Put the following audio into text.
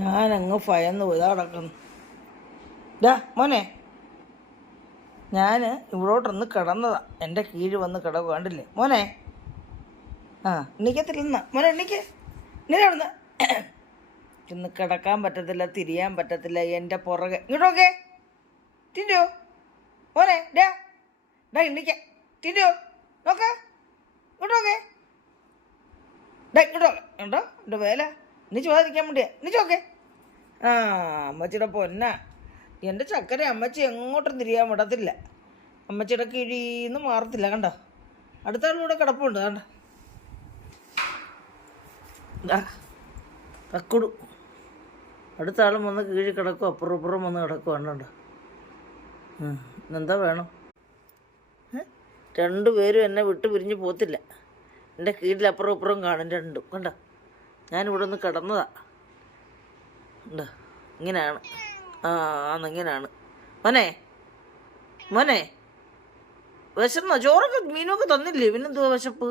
ഞാനങ്ങ് ഭയന്ന് പോയി കിടക്കുന്നു. ഡാ മോനെ, ഞാൻ ഇവിടോട്ടൊന്ന് കിടന്നതാ. എൻ്റെ കീഴ് വന്ന് കിടവ് കണ്ടില്ലേ മോനെ? എണ്ണിക്കത്തില്ലെന്ന മോനെ, എണ്ണിക്കവിടുന്ന്. ഇന്ന് കിടക്കാൻ പറ്റത്തില്ല, തിരിയാൻ പറ്റത്തില്ല. എൻ്റെ പുറകെ ഇങ്ങോട്ടോക്കെ ടിൻഡു മോനെ. ഡാ എണ്ണിക്ക ടിൻഡു നോക്ക ഇങ്ങോട്ടോക്കെ. ഇങ്ങോട്ടോക്കെ ഉണ്ടോ എൻ്റെ വേല. നീ ചോദിക്കാൻ വേണ്ടിയാ. നീ ചോക്കെ. അമ്മച്ചിയുടെ പൊന്ന എൻ്റെ ചക്കര. അമ്മച്ചി എങ്ങോട്ടും തിരിയാൻ വിടത്തില്ല. അമ്മച്ചിയുടെ കിഴിന്ന് മാറത്തില്ല. കണ്ടോ, അടുത്ത ആളിലൂടെ കിടപ്പുണ്ട്. കണ്ട തക്കുടു. അടുത്ത ആളും വന്ന് കീഴി കിടക്കും, അപ്പുറം ഇപ്പുറം വന്ന് കിടക്കും. കണ്ടോ, എന്താ വേണം? രണ്ടുപേരും എന്നെ വിട്ട് പിരിഞ്ഞ് പോത്തില്ല. എൻ്റെ കീഴിൽ അപ്പുറം ഇപ്പുറം കാണും രണ്ടും. കണ്ടോ, ഞാനിവിടെ ഒന്ന് കിടന്നതാ. ഉണ്ടോ, ഇങ്ങനെയാണ്. ഇങ്ങനെയാണ്. മോനെ വിശന്നോ? ചോറൊക്കെ മീനൊക്കെ തന്നില്ലേ? പിന്നെന്തുവാ വിശപ്പ്?